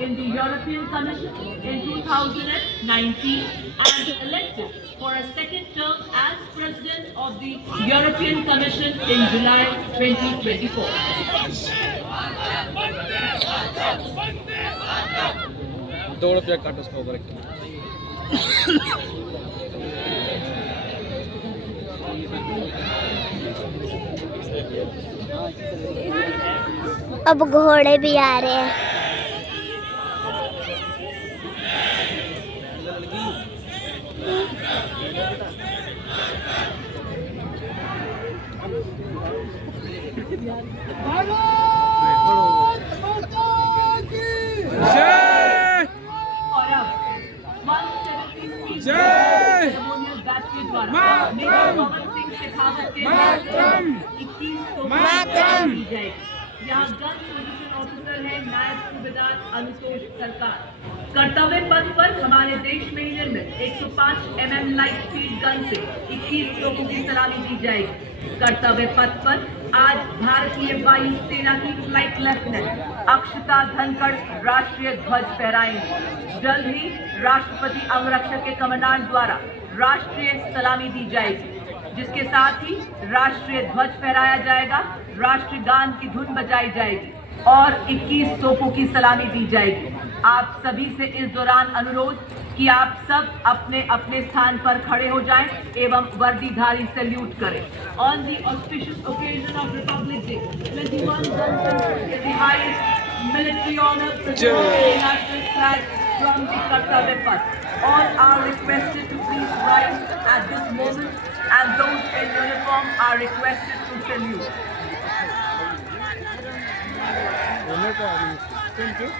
in the European Commission in 2019 and elected for a second term as President of the European Commission in July 2024. ₹2 काट उसका ऊपर अब घोड़े भी आ रहे हैं। यहाँ गन पोजीशन ऑफिसर है नायब सूबेदार अनुतोष सरकार। कर्तव्य पथ पर हमारे देश में ही निर्मित 105 mm लाइट फील्ड गन से 21 तोपों की सलामी दी जाएगी। कर्तव्य पथ पर आज भारतीय वायु सेना की फ्लाइट लेफ्टिनेंट अक्षता धनखड़ राष्ट्रीय ध्वज फहराएंगे। जल्द ही राष्ट्रपति अंगरक्षक के कमांडेंट द्वारा राष्ट्रीय सलामी दी जाएगी, जिसके साथ ही राष्ट्रीय ध्वज फहराया जाएगा, राष्ट्रीय गान की धुन बजाई जाएगी और 21 तोपों की सलामी दी जाएगी। आप सभी से इस दौरान अनुरोध कि आप सब अपने अपने स्थान पर खड़े हो जाएं एवं वर्दीधारी सैल्यूट करें। On the auspicious occasion of Republic day 21 the highest military honor presented the national flag from the Kartavya Path. All are requested to please rise at this moment and those in uniform are requested to salute. Thank you.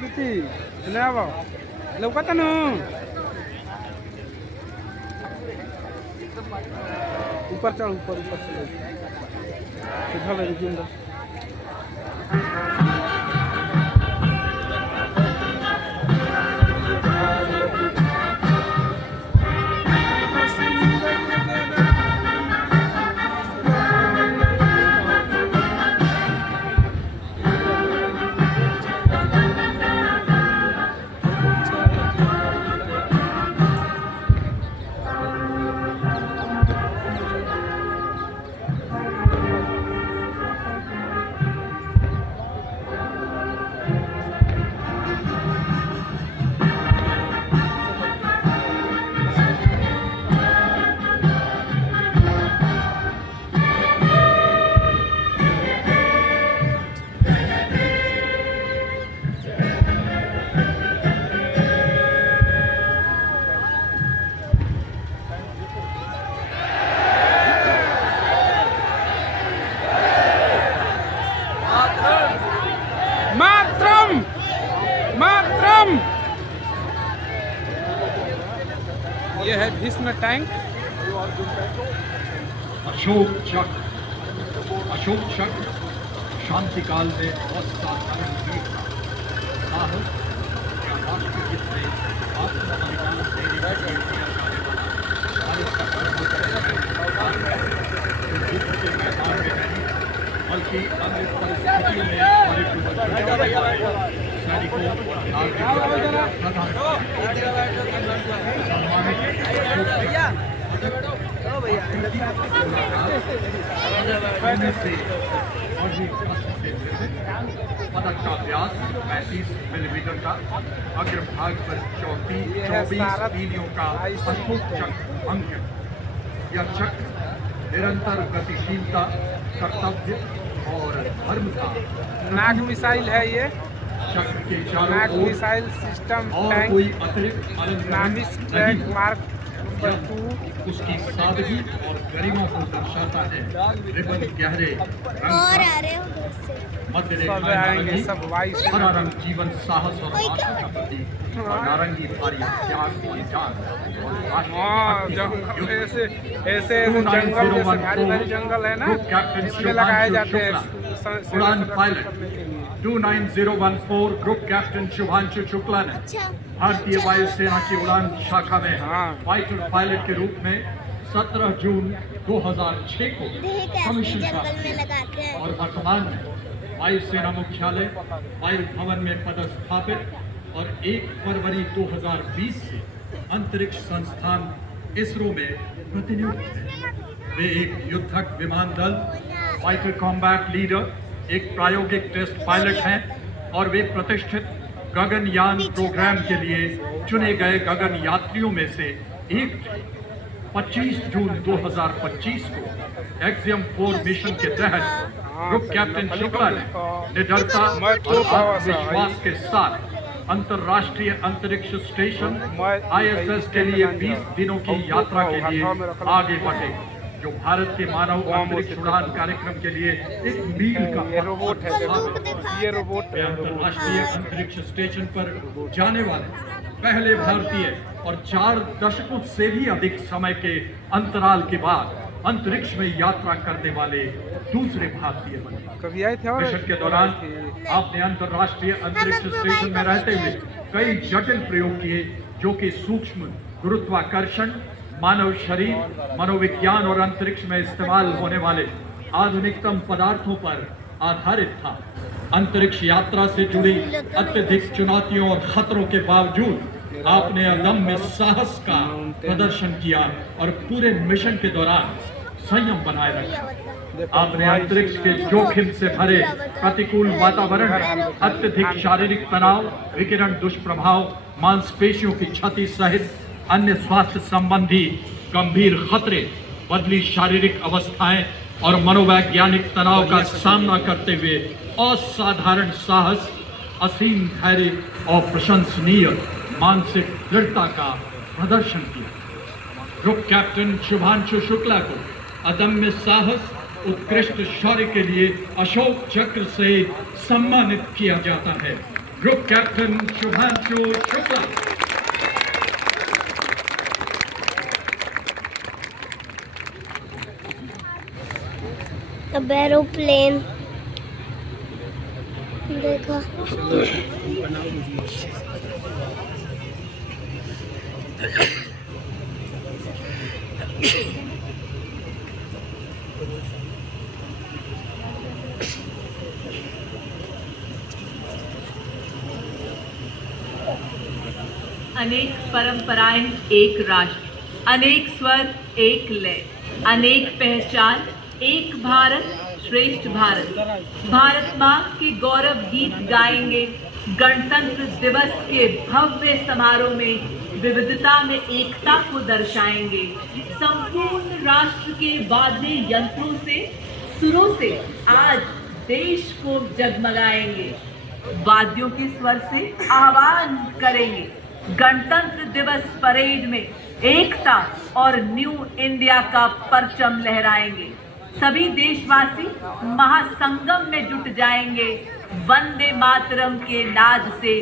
Biti, kenapa? Lewat anu. ऊपर चढ़ ऊपर चढ़ सीधा ले लीजिए ये है Bhishma tank. Ashok चक्र शांति काल में असाधारण वीर था। साहस या राष्ट्र हित में आत्मबलिदान देने के लिए किया जाने वाला भारत का युद्ध के मैदान में नहीं बल्कि अन्य परिस्थितियों में सैनिकों पदक का व्यास 35 मिलीमीटर का, अग्रभाग पर 24 तीलियों का अशोक चक्र अंकित। यह चक्र निरंतर गतिशीलता, कर्तव्य और धर्म का नाग मिसाइल है। ये चक्र के चारों नाग ओर मिसाइल सिस्टम और टैंक कोई अतिरिक्त नामिस ट्रैक मार्क जब उसकी सादगी और गरिमा को दर्शाता है। रिबन गहरे और रंग आ रहे हो उधर से। मध्य सब रेखा आएंगे, नारंगी, सब वाइस हरा रंग जीवन साहस और आशा का प्रतीक, और नारंगी भारी त्याग की जान और हाँ राष्ट्रीय जंगल युद्ध। ऐसे ऐसे जंगल जैसे भारी भारी जंगल है ना, ग्रुप कैप्टन इसमें लगाए जाते हैं शुक्ला, उड़ान pilot 29014 group captain Shubhanshu Shukla ने अच्छा भारतीय वायुसेना की उड़ान शाखा में हाँ। फाइटर पायलट के रूप में 17 जून 2006 को देख कैसे कमीशन जंगल प्राप्त में किया लगाते हैं। और वर्तमान में वायुसेना मुख्यालय वायु भवन में पदस्थापित और 1 फरवरी 2020 से अंतरिक्ष संस्थान इसरो में प्रतिनियुक्त है। वे एक युद्धक विमान दल फाइटर कॉम्बैट लीडर, एक प्रायोगिक टेस्ट पायलट हैं और वे प्रतिष्ठित गगनयान प्रोग्राम के लिए चुने गए गगन यात्रियों में से एक थे। 25 जून 2025 को एक्सियम 4 मिशन के तहत ग्रुप कैप्टन शुक्ला ने निडरता और आत्मविश्वास के साथ अंतर्राष्ट्रीय अंतरिक्ष स्टेशन ISS के लिए 20 दिनों की यात्रा के लिए आगे बढ़े, जो भारत के मानव अंतरिक्ष उड़ान कार्यक्रम के लिए एक मील का ये रोबोट है, ये रोबोट वे अंतर्राष्ट्रीय अंतरिक्ष स्टेशन पर जाने वाले पहले भारतीय और 4 दशकों से भी अधिक समय के अंतराल के बाद अंतरिक्ष में यात्रा करने वाले दूसरे भारतीय बने। कभी आए थे और मिशन के दौरान आपने अंतर्राष्ट्रीय अंतरिक्ष स्टेशन में रहते हुए कई जटिल प्रयोग किए, जो कि सूक्ष्म गुरुत्वाकर्षण, मानव शरीर, मनोविज्ञान और अंतरिक्ष में इस्तेमाल होने वाले आधुनिकतम पदार्थों पर आधारित था। अंतरिक्ष यात्रा से जुड़ी अत्यधिक चुनौतियों और खतरों के बावजूद आपने अदम्य साहस का प्रदर्शन किया और पूरे मिशन के दौरान संयम बनाए रखा। आपने अंतरिक्ष के जोखिम से भरे प्रतिकूल वातावरण में अत्यधिक शारीरिक तनाव, विकिरण दुष्प्रभाव, मांसपेशियों की क्षति सहित अन्य स्वास्थ्य संबंधी गंभीर खतरे, बदली शारीरिक अवस्थाएं और मनोवैज्ञानिक तनाव का सामना करते हुए असाधारण साहस, असीम धैर्य और प्रशंसनीय मानसिक दृढ़ता का प्रदर्शन किया। ग्रुप कैप्टन शुभांशु शुक्ला को अदम्य साहस, उत्कृष्ट शौर्य के लिए अशोक चक्र से सम्मानित किया जाता है। Group captain Shubhanshu Shukla. अब एरोप्लेन देखा। अनेक परंपराएं एक राष्ट्र, अनेक स्वर एक लय, अनेक पहचान एक भारत श्रेष्ठ भारत। भारत माँ के गौरव गीत गाएंगे। गणतंत्र दिवस के भव्य समारोह में विविधता में एकता को दर्शाएंगे। संपूर्ण राष्ट्र के वाद्य यंत्रों से, सुरों से आज देश को जगमगाएंगे। वाद्यों के स्वर से आह्वान करेंगे। गणतंत्र दिवस परेड में एकता और न्यू इंडिया का परचम लहराएंगे। सभी देशवासी महासंगम में जुट जाएंगे। वंदे मातरम के नाद से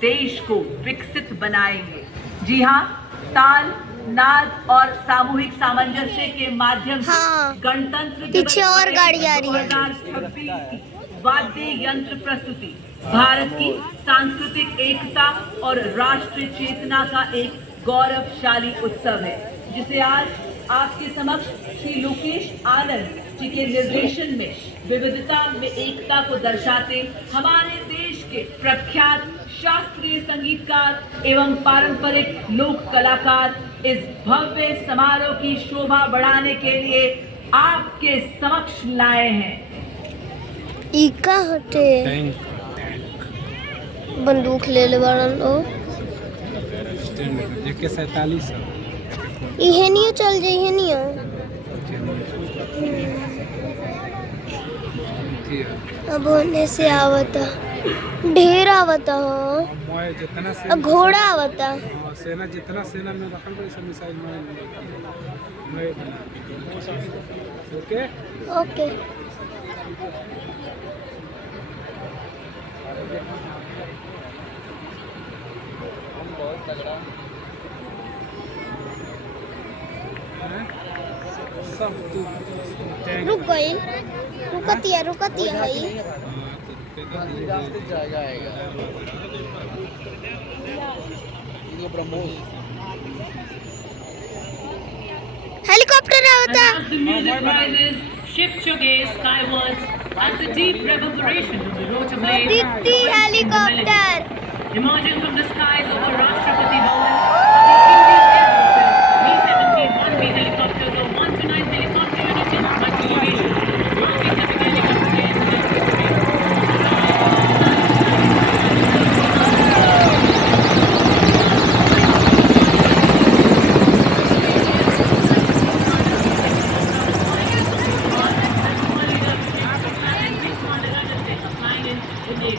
देश को विकसित बनाएंगे। जी हाँ, ताल, नाद और सामूहिक सामंजस्य के माध्यम से हाँ, गणतंत्र पीछे और गाड़ी आ रही है। 2026 की वाद्य यंत्र प्रस्तुति भारत की सांस्कृतिक एकता और राष्ट्रीय चेतना का एक गौरवशाली उत्सव है, जिसे आज आपके समक्ष श्री लोकेश आनंद जी के निर्देशन में विविधता में एकता को दर्शाते हमारे देश के प्रख्यात शास्त्रीय संगीतकार एवं पारंपरिक लोक कलाकार इस भव्य समारोह की शोभा बढ़ाने के लिए आपके समक्ष लाए हैं। इका हटे बंदूक ले ले बारन लोग। AK-47 इहे नहीं चल जाई है नहीं अब होने से आवता। ढेर आवता हो मोए जितना और घोड़ा आवता। हाँ, सेना जितना सेना में रखल बड़ी सब मिसाइल मैं बना ओके ओके सब तू टैंक रुक गई रुकतिया भाई। हेलीकॉप्टर And आवता। as the music rises, shift your gaze skywards as the deep reverberation of the rotor blade दीदी helicopter. emerging from the skies over Rashtrapati Bhavan. The Indian Air Force's B-71B helicopters of 129 helicopter unit in activation. Marking the beginning of today's history.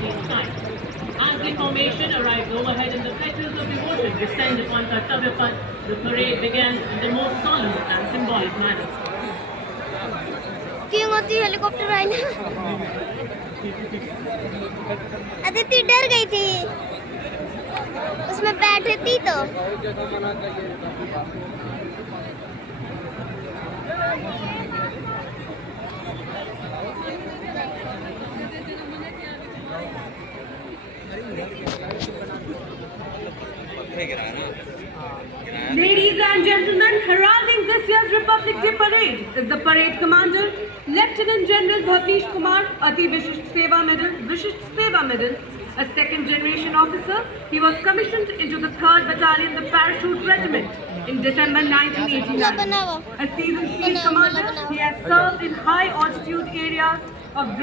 As the formation arrives overhead and the petals of devotion descend upon Kartavya Path, the parade begins in the most solemn and symbolic manner. क्यों होती helicopter आई ना? अदिति डर गई थी उसमें बैठे थी तो। Ladies and gentlemen, heralding this year's Republic Day Parade is the parade commander, Lieutenant General Bhavnish Kumar, Ati Vishisht Seva Medal, a second generation officer. He was commissioned into the 3rd Battalion, the Parachute Regiment, in December 1989. A seasoned field commander, he has served in high altitude areas of